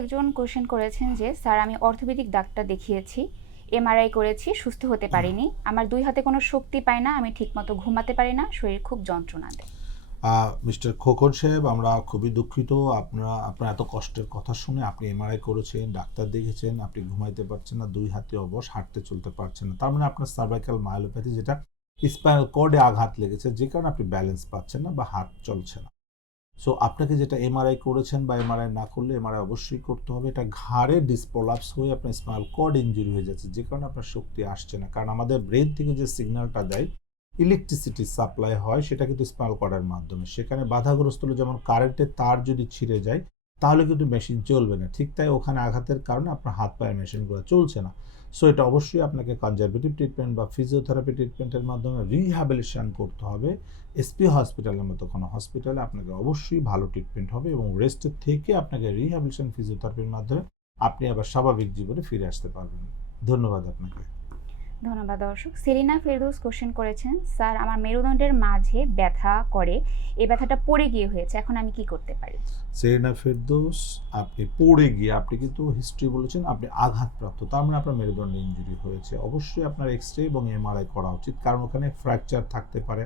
একজন কোশ্চেন করেছেন যে স্যার আমি অর্থোপেডিক ডাক্তার দেখিয়েছি, এমআরআই করেছি, সুস্থ হতে পারিনি। আমার দুই হাতে কোনো শক্তি পায় না, আমি ঠিকমতো ঘুমাতে পারি না, শরীর খুব যন্ত্রণা দেয়। মিস্টার খোকন সাহেব, আমরা খুবই দুঃখিত আপনার এত কষ্টের কথা শুনে। আপনি এমআরআই করেছেন, ডাক্তার দেখেছেন, আপনি ঘুমাইতে পারছেন না, দুই হাতে অবশ, হাঁটতে চলতে পারছেন না। তার মানে আপনার সার্ভাইকাল মায়োপ্যাথি, যেটা স্পাইনাল কর্ডে আঘাত লেগেছে, যে কারণে আপনি ব্যালেন্স পাচ্ছেন না বা হাত চলছে না। সো আপনাকে যেটা এমআরআই করেছেন বা এমআরআই না করলে, এমআরআই অবশ্যই করতে হবে। এটা ঘাড়ে ডিসপ্রোলাপস হয়ে আপনার স্পাইনাল কর্ড ইনজুরি হয়ে যাচ্ছে, যে কারণে আপনার শক্তি আসছে না। কারণ আমাদের ব্রেন থেকে যে সিগন্যালটা দেয়, ইলেকট্রিসিটি সাপ্লাই হয়, সেটা কিন্তু স্পাইনাল কর্ডের মাধ্যমে। সেখানে বাধাগ্রস্ত হলে, যেমন কারেন্টের তার যদি ছিঁড়ে যায়, তাহলে কিন্তু মেশিন চলবে না। ঠিক তাই ওখানে আঘাতের কারণে আপনার হাত পায়ের মেশিনগুলো চলছে না। সো এটা অবশ্যই আপনাকে কনজারভেটিভ ট্রিটমেন্ট বা ফিজিওথেরাপি ট্রিটমেন্টের মাধ্যমে রিহ্যাবিলিটেশন করতে হবে। এসপি হসপিটালের মতো কোনো হসপিটালে আপনাকে অবশ্যই ভালো ট্রিটমেন্ট হবে, এবং রেস্টের থেকে আপনাকে রিহ্যাবিলিটেশন ফিজিওথেরাপির মাধ্যমে আপনি আবার স্বাভাবিক জীবনে ফিরে আসতে পারবেন। ধন্যবাদ আপনাকে। ধন্যবাদ দর্শক। সেলিনা ফেরদৌস কোশ্চেন করেছেন, স্যার আমার মেরুদণ্ডের মাঝে ব্যথা করে, এই ব্যথাটা পড়ে গিয়ে হয়েছে, এখন আমি কি করতে পারি? সেরিনা ফেরদৌস, আপনি পড়ে গিয়ে, আপনি কিন্তু হিস্ট্রি বলেছেন আপনি আঘাতপ্রাপ্ত, তার মানে আপনার মেরুদণ্ডে ইনজুরি হয়েছে। অবশ্যই আপনার এক্সরে এবং এমআরআই করা উচিত, কারণ ওখানে ফ্র্যাকচার থাকতে পারে,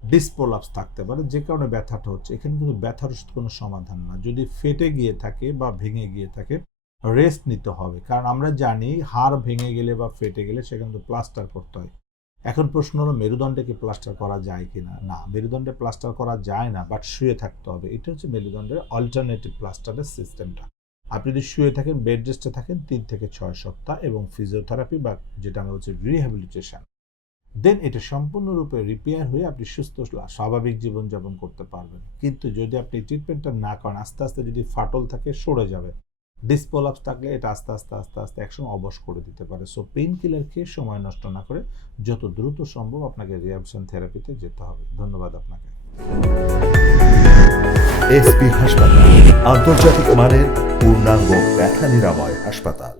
ডিসপ্রোলাপস থাকতে পারে, যে কারণে ব্যথাটা হচ্ছে। এখানে কিন্তু ব্যথার কোনো সমাধান না। যদি ফেটে গিয়ে থাকে বা ভেঙে গিয়ে থাকে, রেস্ট নিতে হবে। কারণ আমরা জানি হাড় ভেঙে গেলে বা ফেটে গেলে সেখানে তো প্লাস্টার করতে হয়। এখন প্রশ্ন হলো, মেরুদণ্ডে কি প্লাস্টার করা যায় কিনা? না, মেরুদণ্ডে প্লাস্টার করা যায় না, বাট শুয়ে থাকতে হবে। এটা হচ্ছে মেরুদণ্ডের অল্টারনেটিভ প্লাস্টারের সিস্টেমটা। আপনি যদি শুয়ে থাকেন, বেড রেস্টে থাকেন 3 থেকে 6 সপ্তাহ, এবং ফিজিওথেরাপি বা যেটা আমরা হচ্ছে রিহ্যাবিলিটেশন, দেন এটা সম্পূর্ণরূপে রিপেয়ার হয়ে আপনি সুস্থ স্বাভাবিক জীবনযাপন করতে পারবেন। কিন্তু যদি আপনি ট্রিটমেন্টটা না করেন, আস্তে আস্তে যদি ফাটল থাকে সরে যাবে, ডিসপ্রোলাপস থাকলে এটা আস্তে আস্তে আস্তে আস্তে একসময় অবশ করে দিতে পারে। সো পেইন কিলার খেয়ে সময় নষ্ট না করে যত দ্রুত সম্ভব আপনাকে রিহ্যাবিলিটেশন থেরাপিতে যেতে হবে। ধন্যবাদ আপনাকে। এসপি হাসপাতাল, আন্তর্জাতিক মানের পূর্ণাঙ্গ ব্যথা নিরাময় হাসপাতাল।